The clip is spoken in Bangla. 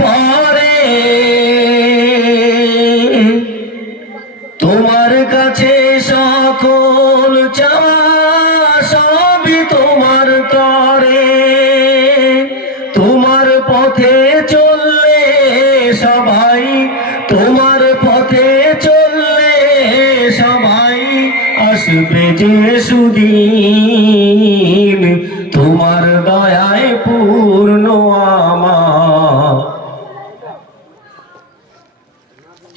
পরে তোমার কাছে সকল চাওয়া সবই তোমার তরে। তোমার পথে চললে সবাই, তোমার পথে চললে সবাই আসবে যে সুদিন।